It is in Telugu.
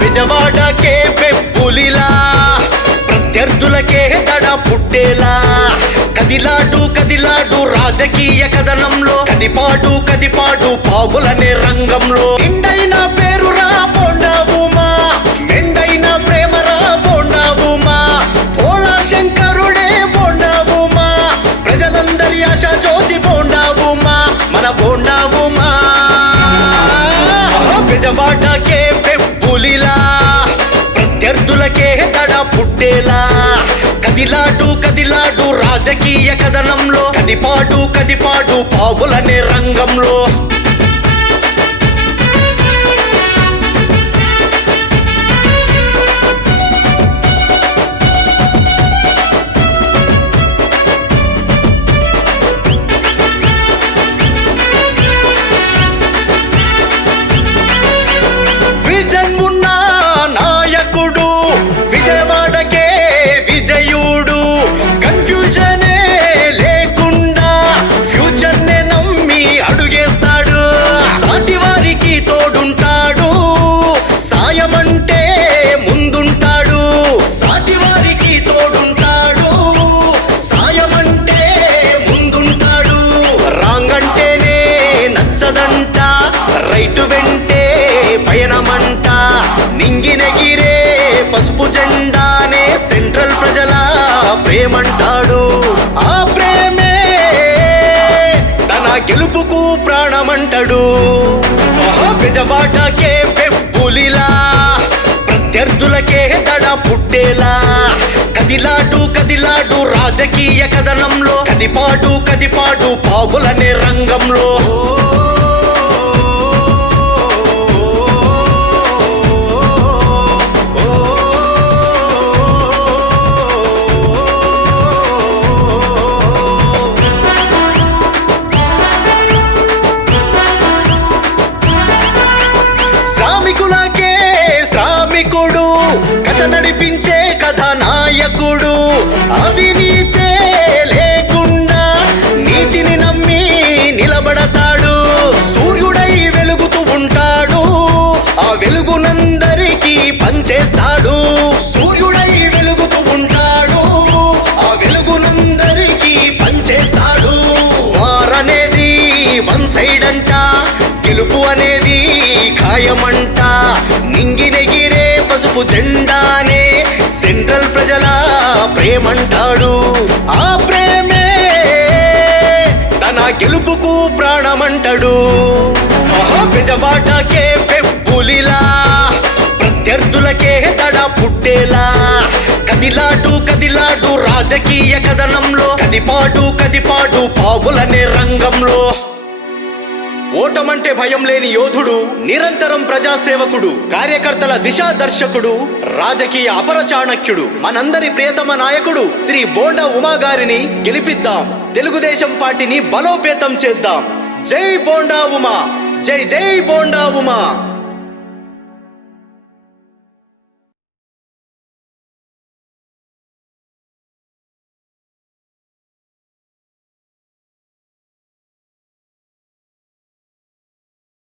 బెజవాడకే పెప్పులిలా ప్రత్యర్థులకే దడ పుట్టేలా. కదిలాడు కదిలాడు రాజకీయ కథనంలో. కదిపాడు కదిపాడు పావులనే రంగంలో. నిండైన పేరురా బోండావుమా. మెండైన ప్రేమరా బోండావుమా. పోలా శంకరుడే బోండావుమా. ప్రజలందరి ఆశ జ్యోతి బోండావుమా. మన బోండావుమా. బెజవాడకే పెప్పులిలా ప్రత్యర్థులకే తడ పుట్టేలా. కదిలాడు కదిలాడు రాజకీయ కథనంలో. కదిపాడు కదిపాడు పావులనే రంగంలో. ప్రేమంటాడు. ఆ ప్రేమే తన గెలుపుకు ప్రాణమంటాడు. బెజవాటకే పెప్పులిలా ప్రత్యర్థులకే దడ పుట్టేలా. కదిలాడు కదిలాడు రాజకీయ కథనంలో కదిపాడు కదిపాడు పాగులనే రంగంలో. కథ నాయకుడు. అవినీతే లేకుండా నీతిని నమ్మి నిలబడతాడు. సూర్యుడై వెలుగుతూ ఉంటాడు. ఆ వెలుగునందరికీ పంచేస్తాడు సూర్యుడై వెలుగుతూ ఉంటాడు. ఆ వెలుగునందరికీ పంచేస్తాడు వారనేది వన్ సైడ్ అంట గెలుపు అనేది ఖాయమంట. నింగినెగిరే పసుపు జెండానే సెంట్రల్ ప్రజల ప్రేమంటాడు. ఆ ప్రేమే తన గెలుపుకు ప్రాణమంటాడు. బెజవాటకే పెప్పులిలా ప్రత్యర్థులకే తడ పుట్టేలా. కదిలాడు కదిలాడు రాజకీయ కథనంలో కదిపాడు కదిపాడు పావులనే రంగంలో. ఓటమంటే భయం లేని యోధుడు నిరంతరం ప్రజాసేవకుడు కార్యకర్తల దిశాదర్శకుడు రాజకీయ అపర చాణక్యుడు మనందరి ప్రియతమ నాయకుడు శ్రీ బోండా ఉమా గారిని గెలిపిద్దాం. తెలుగుదేశం పార్టీని బలోపేతం చేద్దాం. జై బోండా ఉమా! జై జై బోండా ఉమా!